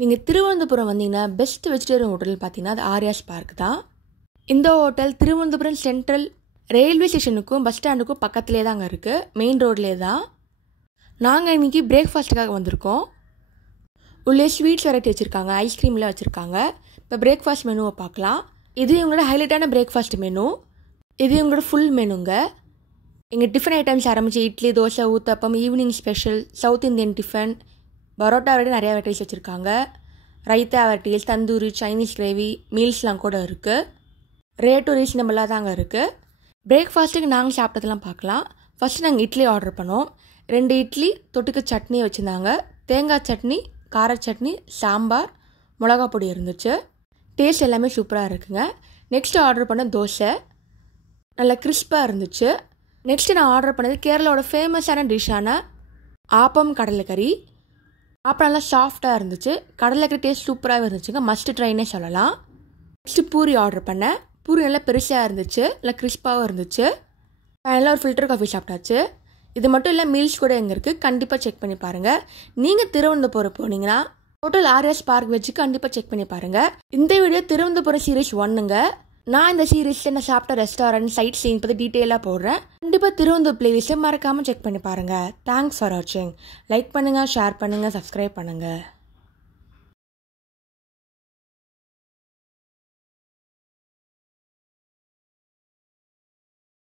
நீங்கள் திருவனந்தபுரம் வந்தீங்கன்னா best vegetarian hotel பார்த்தீங்கன்னா அது ஆர்யாஸ் பார்க் தான். இந்த ஹோட்டல் திருவனந்தபுரம் சென்ட்ரல் ரயில்வே ஸ்டேஷனுக்கும் பஸ் ஸ்டாண்டுக்கும் பக்கத்துலேயே தாங்க இருக்குது, மெயின் ரோட்லேயே தான். நாங்கள் இன்றைக்கி பிரேக்ஃபாஸ்ட்டுக்காக வந்திருக்கோம். உள்ளே ஸ்வீட்ஸ் வெரைட்டி வச்சுருக்காங்க, ஐஸ்கிரீம்லாம் வச்சுருக்காங்க. இப்போ பிரேக்ஃபாஸ்ட் மெனுவை பார்க்கலாம். இது இவங்களோட ஹைலைட்டான பிரேக்ஃபாஸ்ட் மெனு. இது இவங்களோட ஃபுல் மெனுங்க. எங்கள் டிஃபன் ஐட்டம்ஸ் ஆரம்பிச்சு idli, dosa, uttapam, evening special, south Indian tiffin, parotta விட நிறையா வெரைட்டிஸ் வச்சுருக்காங்க. Raita varieties, tandoori, Chinese gravy, மீல்ஸ்லாம் கூட இருக்குது. ரேட்டும் ரீசனபிளாக தாங்க இருக்குது. பிரேக்ஃபாஸ்ட்டுக்கு நாங்கள் சாப்பிட்டதெல்லாம் பார்க்கலாம். ஃபஸ்ட்டு நாங்கள் இட்லி ஆர்டர் பண்ணோம். 2 இட்லி, தொட்டுக்கு சட்னி வச்சுருந்தாங்க. தேங்காய் சட்னி, கார சட்னி, சாம்பார், மிளகா பொடி இருந்துச்சு. டேஸ்ட் எல்லாமே சூப்பராக இருக்குங்க. நெக்ஸ்ட்டு ஆர்டர் பண்ண தோசை நல்லா கிறிஸ்பாக இருந்துச்சு. நெக்ஸ்ட்டு நான் ஆர்டர் பண்ணது கேரளாவோட ஃபேமஸான டிஷ்ஷான ஆப்பம் கடலைக்கறி. ஆப்பம் நல்லா சாஃப்டாக இருந்துச்சு. கடலைக்கறி டேஸ்ட் சூப்பராகவே இருந்துச்சுங்க, மஸ்ட் ட்ரைனே சொல்லலாம். நெக்ஸ்ட்டு பூரி ஆர்டர் பண்ணேன். பூரி நல்லா பெருசாக இருந்துச்சு, நல்லா கிறிஸ்பாகவும் இருந்துச்சு. நல்லா ஒரு ஃபில்டர் காஃபி சாப்பிட்டாச்சு. இது மட்டும் இல்லை, மீல்ஸ் கூட எங்கே இருக்குது, கண்டிப்பாக செக் பண்ணி பாருங்கள். நீங்கள் திருவனந்தபுரம் போனீங்கன்னா ஹோட்டல் ஆர்யாஸ் பார்க் வச்சு கண்டிப்பாக செக் பண்ணி பாருங்கள். இந்த வீடியோ திருவனந்தபுரம் சீரீஸ் 1ங்க. நான் இந்த சீரீஸில் நான் சாப்பிட்ட ரெஸ்டாரண்ட், சைட் சீன் பற்றி டீட்டெயிலாக போடுறேன். கண்டிப்பாக திருவனந்தபுரம் பிளேலிஸ்ட்டை மறக்காமல் செக் பண்ணி பாருங்கள். தேங்க்ஸ் ஃபார் வாட்சிங். லைக் பண்ணுங்கள், ஷேர் பண்ணுங்கள், சப்ஸ்கிரைப் பண்ணுங்கள்.